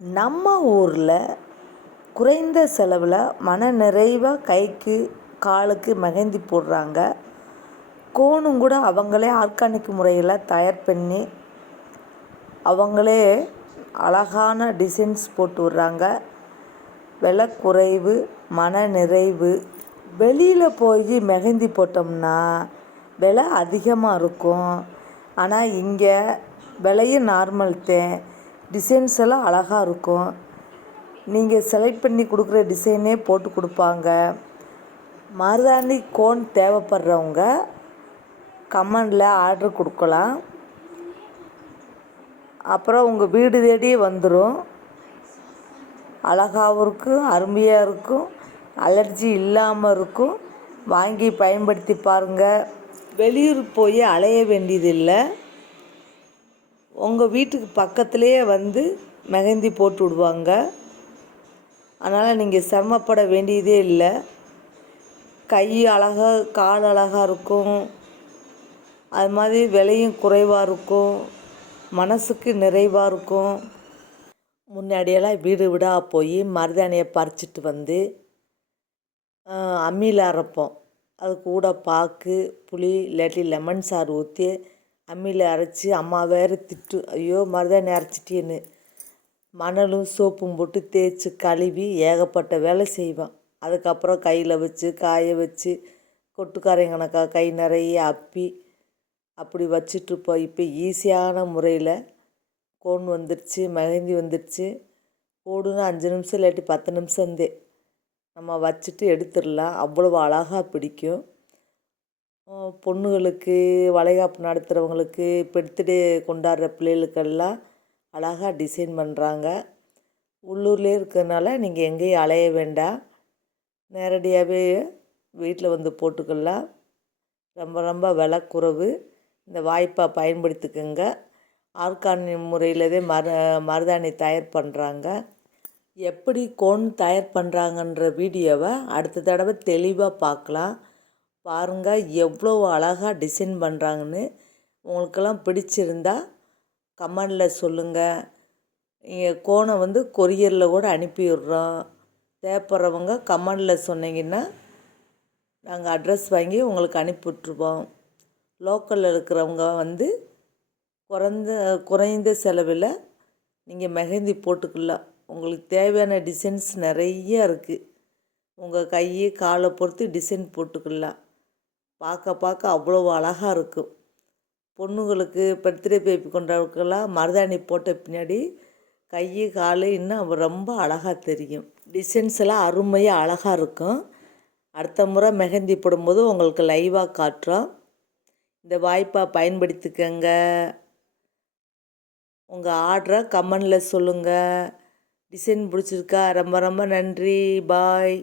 நம்ம ஊரில் குறைந்த செலவில் மன நிறைவாக கைக்கு காலுக்கு மெஹந்தி போடுறாங்க. கோணும் கூட அவங்களே ஆர்கானிக் முறையில் தயார் பண்ணி அவங்களே அழகான டிசைன்ஸ் போட்டு விட்றாங்க. விலை குறைவு மன நிறைவு. வெளியில் போய் மெஹந்தி போட்டோம்னா விலை அதிகமாக இருக்கும். ஆனால் இங்கே விலையும் நார்மல் தான். டிசைன்ஸ் எல்லாம் அழகாக இருக்கும். நீங்கள் செலக்ட் பண்ணி கொடுக்குற டிசைனே போட்டு கொடுப்பாங்க. மருதாணி கோன் தேவைப்படுறவங்க கமெண்டில் ஆர்டர் கொடுக்கலாம். அப்புறம் உங்கள் வீடு தேடி வந்துடும் அழகாகவும் இருக்கும் அருமையாக இருக்கும் அலர்ஜி இல்லாமல் இருக்கும். வாங்கி பயன்படுத்தி பாருங்கள் வெளியூர் போய் அலைய வேண்டியதில்லை. உங்கள் வீட்டுக்கு பக்கத்துலேயே வந்து மெஹந்தி போட்டு விடுவாங்க. அதனால் நீங்கள் சிரமப்பட வேண்டியதே இல்லை. கை அழகாக கால் அழகாக இருக்கும். அது மாதிரி விலையும் குறைவாக இருக்கும். மனசுக்கு நிறைவாக இருக்கும். முன்னாடியெல்லாம் வீடு வீடாக போய் மருதாணியை பறிச்சிட்டு வந்து அம்மியில் அரைப்போம். அது கூட பாக்கு புளி இல்லாட்டி லெமன் சாறு ஊற்றி அம்மியில் அரைச்சி அம்மா வேறு திட்டு ஐயோ மருதாணி அரைச்சிட்டேன்னு. மணலும் சோப்பும் போட்டு தேய்ச்சி கழுவி ஏகப்பட்ட வேலை செய்வான். அதுக்கப்புறம் கையில் வச்சு காய வச்சு கொட்டுக்காரையும் கணக்காக கை நிறைய அப்பி அப்படி வச்சிட்ருப்போம் இப்போ ஈஸியான முறையில் கோன் வந்துடுச்சு மெஹந்தி வந்துடுச்சு. போடுன்னு அஞ்சு நிமிஷம் இல்லாட்டி பத்து நிமிஷந்தே நம்ம வச்சுட்டு எடுத்துடலாம். அவ்வளோ அழகாக பிடிக்கும். பொண்ணுகளுக்கு வளைகாப்பு நடத்துகிறவங்களுக்கு பர்த்டே கொண்டாடுற பிள்ளைகளுக்கெல்லாம் அழகாக டிசைன் பண்ணுறாங்க உள்ளூர்லேயே இருக்கிறதுனால நீங்கள் எங்கேயும் அலைய வேண்டாம். நேரடியாகவே வீட்டில் வந்து போட்டுக்கலாம். ரொம்ப ரொம்ப விலை குறைவு இந்த வாய்ப்பை பயன்படுத்திக்கோங்க. ஆர்கானிக் முறையிலதே மரு மருதாணி தயார் பண்ணுறாங்க எப்படி கோன் தயார் பண்ணுறாங்கன்ற வீடியோவை அடுத்த தடவை தெளிவாக பார்க்கலாம். பாருங்கள் எவ்வளோ அழகாக டிசைன் பண்ணுறாங்கன்னு உங்களுக்கெல்லாம் பிடிச்சிருந்தா கமெண்டில் சொல்லுங்கள் நீங்கள் கோணம் வந்து கொரியரில் கூட அனுப்பி விட்றோம் தேவைப்படுறவங்க கமெண்டில் சொன்னீங்கன்னா நாங்கள் அட்ரஸ் வாங்கி உங்களுக்கு அனுப்பி விட்ருவோம் லோக்கலில் இருக்கிறவங்க வந்து குறைந்த குறைந்த செலவில் நீங்கள் மெஹந்தி போட்டுக்கலாம். உங்களுக்கு தேவையான டிசைன்ஸ் நிறைய இருக்குது உங்கள் கையை காலை பொறுத்து டிசைன் போட்டுக்கலாம். பார்க்க பார்க்க அவ்வளோ அழகாக இருக்கும். பொண்ணுங்களுக்கு பர்த்டே பேபி கொண்டாடுறதுக்கெல்லாம் மருதாணி போட்ட பின்னாடி கை கால் இன்னும் ரொம்ப அழகாக தெரியும். டிசைன்ஸ் எல்லாம் அருமையாக அழகாக இருக்கும். அடுத்த முறை மெஹந்தி போடும்போது உங்களுக்கு லைவாக காட்டுறோம். இந்த வாய்ப்பை பயன்படுத்திக்கங்க. உங்கள் ஆர்டரை கமெண்டில் சொல்லுங்கள் டிசைன் பிடிச்சிருக்கா? ரொம்ப ரொம்ப நன்றி. பாய்